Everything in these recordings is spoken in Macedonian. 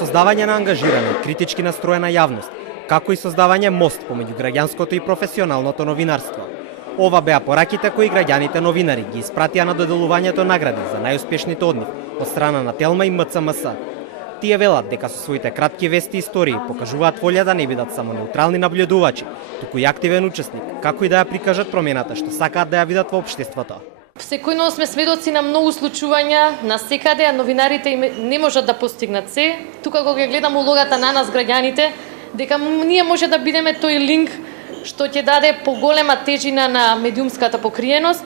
создавање на ангажирана и критички настроена јавност, како и создавање мост помеѓу граѓанското и професионалното новинарство. Ова беа пораките кои граѓаните новинари ги испратија на доделувањето награди за најуспешните од нив од страна на Телма и МЦМС. Тие велат дека со своите кратки вести и истории покажуваат волја да не бидат само неутрални наблюдувачи, туку и активен учесник, како и да ја прикажат промената што сакаат да ја видат во општеството. Секојно сме сведоци на многу случувања, на секаде, а новинарите не можат да постигнат се. Тука кога гледам улогата на нас граѓаните, дека ние може да бидеме тој линк што ќе даде поголема тежина на медиумската покриеност.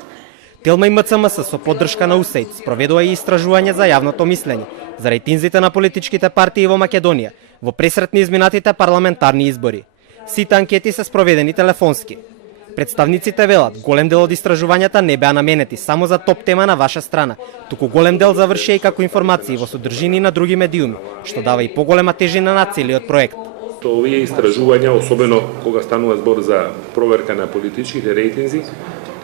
Телма и МЦМС со поддршка на УСАИД спроведува и истражување за јавното мислење, за рейтинзите на политичките партии во Македонија, во пресретни изминатите парламентарни избори. Сите анкети се спроведени телефонски. Представниците велат, голем дел од истражувањата не беа наменети само за топ тема на ваша страна, туку голем дел заврши и како информации во содржини на други медиуми, што дава и поголема тежина на целиот проект. Овие истражувања, особено кога станува збор за проверка на политичките рейтинзи,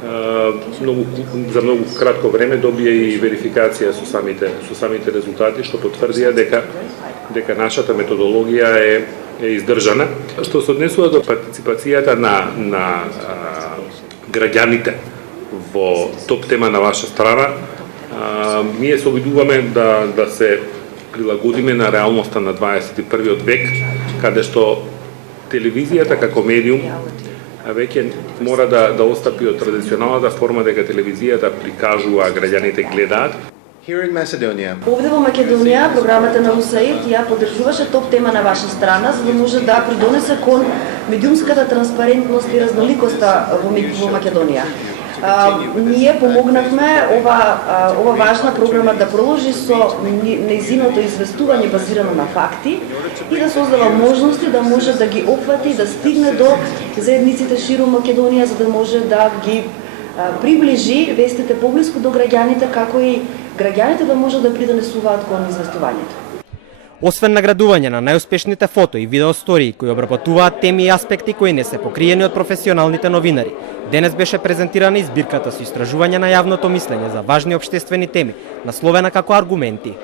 за многу кратко време добија и верификација со самите резултати, што потврдија дека нашата методологија е издржана. Што се однесува до партиципацијата на граѓаните во топ тема на ваша страна, ние се обидуваме да се прилагодиме на реалноста на 21. век, каде што телевизијата како медиум веќе мора да отстапи од традиционалната форма дека телевизијата прикажува, а граѓаните гледаат. Овде во Македонија програмата на УСАИД ја поддржуваше топ тема на ваша страна, за да може да придонесе кон медиумската транспарентност и разноликоста во Македонија. Ние помогнавме ова важна програма да продолжи со нејзиното известување базирано на факти и да создава можности да може да ги опфати, да стигне до заедниците широм Македонија, за да може да ги приближи вестите поблиску до граѓаните, како и граѓаните да може да придонесуваат кон известувањето. Освен наградување на најуспешните фото и видеостории кои обработуваат теми и аспекти кои не се покриени од професионалните новинари, денес беше презентирана и збирката со истражување на јавното мислење за важни општествени теми, насловена како аргументи.